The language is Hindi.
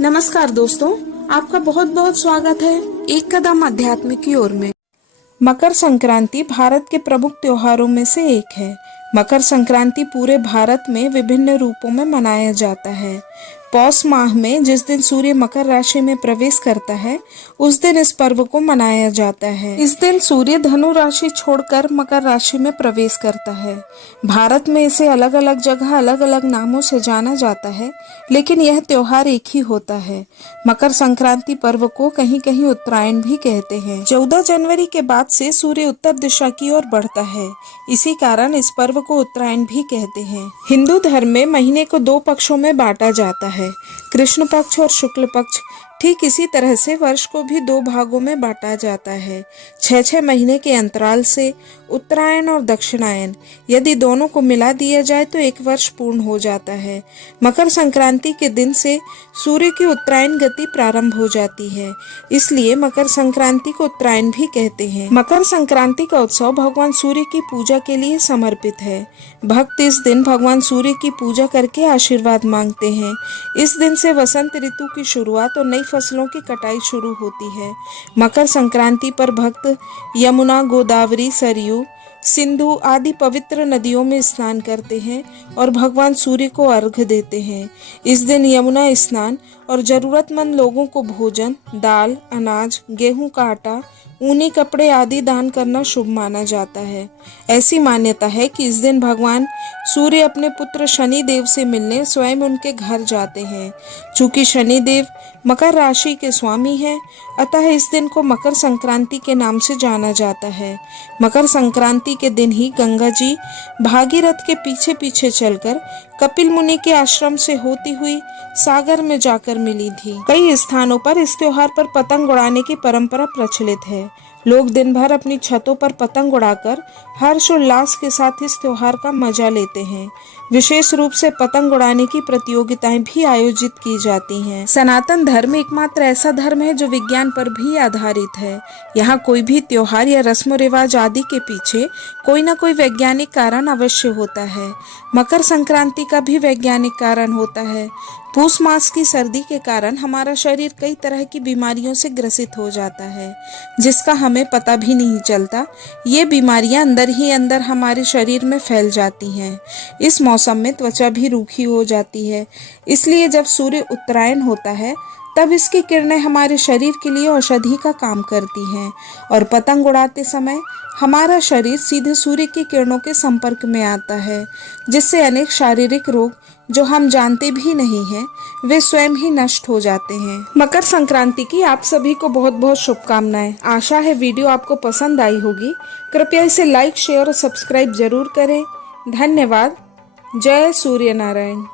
नमस्कार दोस्तों, आपका बहुत बहुत स्वागत है एक कदम अध्यात्म की ओर में। मकर संक्रांति भारत के प्रमुख त्योहारों में से एक है। मकर संक्रांति पूरे भारत में विभिन्न रूपों में मनाया जाता है। पौष माह में जिस दिन सूर्य मकर राशि में प्रवेश करता है उस दिन इस पर्व को मनाया जाता है। इस दिन सूर्य धनु राशि छोड़कर मकर राशि में प्रवेश करता है। भारत में इसे अलग अलग जगह अलग अलग नामों से जाना जाता है, लेकिन यह त्योहार एक ही होता है। मकर संक्रांति पर्व को कहीं कहीं उत्तरायण भी कहते हैं। 14 जनवरी के बाद से सूर्य उत्तर दिशा की ओर बढ़ता है, इसी कारण इस पर्व को उत्तरायण भी कहते हैं। हिंदू धर्म में महीने को 2 पक्षों में बांटा जाता है, कृष्ण पक्ष और शुक्ल पक्ष। ठीक इसी तरह से वर्ष को भी 2 भागों में बांटा जाता है, 6-6 महीने के अंतराल से, उत्तरायण और दक्षिणायन। यदि दोनों को मिला दिया जाए तो 1 वर्ष पूर्ण हो जाता है। मकर संक्रांति के दिन से सूर्य की उत्तरायण गति प्रारंभ हो जाती है, इसलिए मकर संक्रांति को उत्तरायण भी कहते हैं। मकर संक्रांति का उत्सव भगवान सूर्य की पूजा के लिए समर्पित है। भक्त इस दिन भगवान सूर्य की पूजा करके आशीर्वाद मांगते हैं। इस दिन से वसंत ऋतु की शुरुआत और नई फसलों की कटाई शुरू होती है। मकर संक्रांति पर भक्त यमुना, गोदावरी, सरयू, सिंधु आदि पवित्र नदियों में स्नान करते हैं और भगवान सूर्य को अर्घ्य देते हैं। इस दिन यमुना स्नान और जरूरतमंद लोगों को भोजन, दाल, अनाज, गेहूं का आटा, ऊनी कपड़े आदि दान करना शुभ माना जाता है। ऐसी मान्यता है कि इस दिन भगवान सूर्य अपने पुत्र शनि देव से मिलने स्वयं उनके घर जाते हैं। चूंकि शनि देव मकर राशि के स्वामी हैं, अतः इस दिन को मकर संक्रांति के नाम से जाना जाता है। मकर संक्रांति के दिन ही गंगा जी भागीरथ के पीछे पीछे चलकर कपिल मुनि के आश्रम से होती हुई सागर में जाकर मिली थी। कई स्थानों पर इस त्योहार पर पतंग उड़ाने की परंपरा प्रचलित है। लोग दिन भर अपनी छतों पर पतंग उड़ाकर हर्षोल्लास के साथ इस त्योहार का मजा लेते हैं। विशेष रूप से पतंग उड़ाने की प्रतियोगिताएं भी आयोजित की जाती हैं। सनातन धर्म एकमात्र ऐसा धर्म है जो विज्ञान पर भी आधारित है। यहाँ कोई भी त्योहार या रस्म रिवाज आदि के पीछे कोई न कोई वैज्ञानिक कारण अवश्य होता है। मकर संक्रांति का भी वैज्ञानिक कारण होता है। पूस मास की सर्दी के कारण हमारा शरीर कई तरह की बीमारियों से ग्रसित हो जाता है, जिसका हमें पता भी नहीं चलता। ये बीमारियां अंदर ही अंदर हमारे शरीर में फैल जाती हैं। इस मौसम में त्वचा भी रूखी हो जाती है, इसलिए जब सूर्य उत्तरायण होता है तब इसकी किरणें हमारे शरीर के लिए औषधि का काम करती हैं और पतंग उड़ाते समय हमारा शरीर सीधे सूर्य की किरणों के संपर्क में आता है, जिससे अनेक शारीरिक रोग जो हम जानते भी नहीं हैं वे स्वयं ही नष्ट हो जाते हैं। मकर संक्रांति की आप सभी को बहुत बहुत शुभकामनाएं। आशा है वीडियो आपको पसंद आई होगी। कृपया इसे लाइक, शेयर और सब्सक्राइब जरूर करें। धन्यवाद। जय सूर्य नारायण।